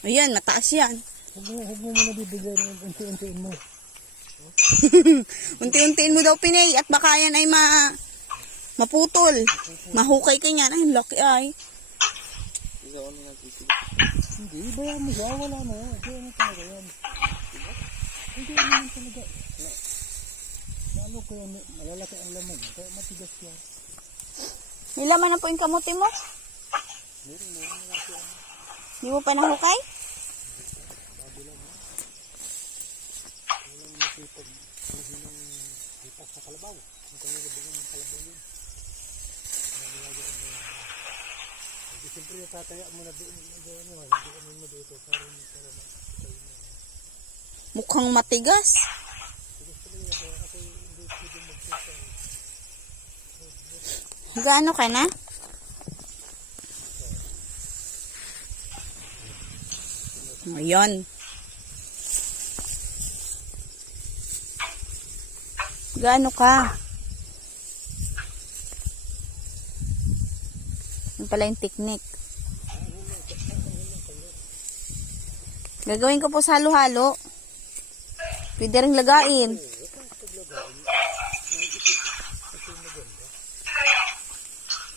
Ayan, mataas yan. Huwag mo muna bibigyan, unti-untiin mo. Unti-untiin mo daw, Pinay, at baka yan ay maputol. Mahukay ka niyan. Ay, laki ay. Hindi, bayaan mo siya, wala na. Hindi ano talaga yan. Hindi naman talaga. Lalo kaya malalaki ang laman, kaya matigas yan. May laman na po yung kamuti mo? Meron na yan, malaki yan. Hindi mo pa nahukay? Bago lang yan. Walang nasipag, mahinang hipas sa kalabaw. Ang kanyang labagan ng kalabaw yun. Hindi siyempre tataya mo na doon. Hindi mo dito. Parang talaga. Mukhang matigas. Gaano ka na? Ayan. Gaano ka? Yan pala yung technique. Gagawin ko po sa halo-halo. Pwede rin lagain.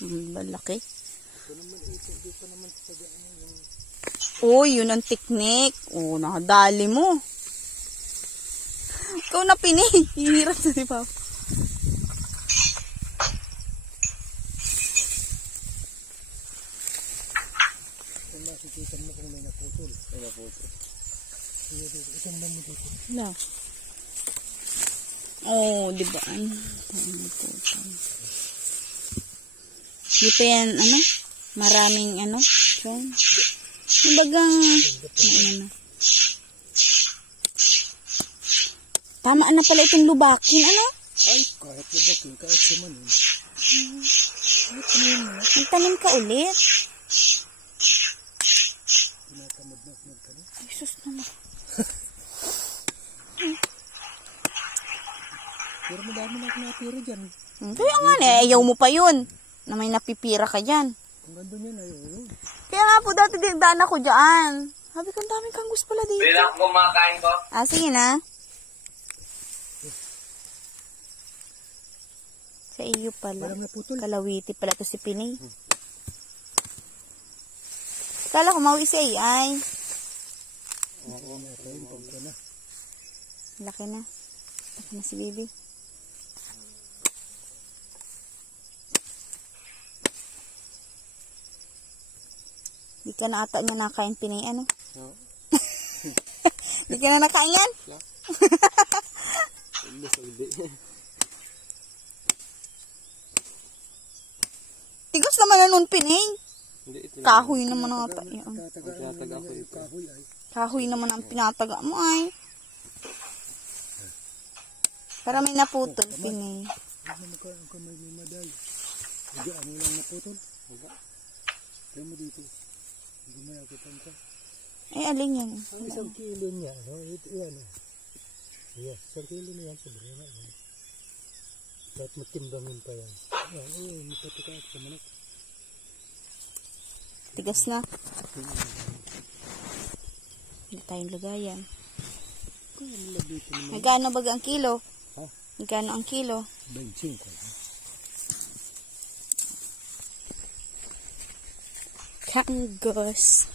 Malaki. Oh, yun ang technique. Oh, nakadali mo. Ikaw na, Pinay. Hihirap na si Papa. Kung nakikita mo kung may naputol. May naputol. Isang lang mo dito. Na. Oh, di ba? Di pa yan, ano? Maraming, ano? Kumbagang, ano? Tama na pala itong lubakin, ano? Ay, kahit lubakin, kahit sumanin. Magtanim ka ulit. Tinatamad na magtanim. Ay, sus naman. Pero madami na ako natira dyan. Kaya nga na, ayaw mo pa yun. Na may napipira ka dyan. Kung gandun yan, ayaw yun. Kaya nga po, dati dinadaan ako dyan. Sabi ko, ang daming kanggus pala dito. Pwede ako kumakain ko? Ah, sige na. Sa iyo pala. Parang naputol. Kalawiti pala to si Pinay. Kala ko mawi si ay. Oo, natin, pagka na. Laki na. Laki na si baby. Di ka na ata niya nakain, Pinay, ano? Oo. Di ka na nakain yan? Hindi. Tigas naman na nun, Pinay. Kahoy naman ang ata. Tataga ko yung kahoy ay. Kahoy naman ang pinataga mo ay. Para may naputol, Pinay. Huwag mo ang kamay may maday. Hindi, ano lang naputol. Kaya mo dito. Hindi mo yakitan ka. Ay, alin yan? Ang 1 kilo niya, no? Yan eh. Yes, 1 kilo na yan. Sobrang na yan. Kahit matimbangin pa yan. Yan, matatika sa manok. Tigas na. Hindi tayong lagayan. Magkano ba ang kilo? Ha? Magkano ang kilo? 25. Kanggos.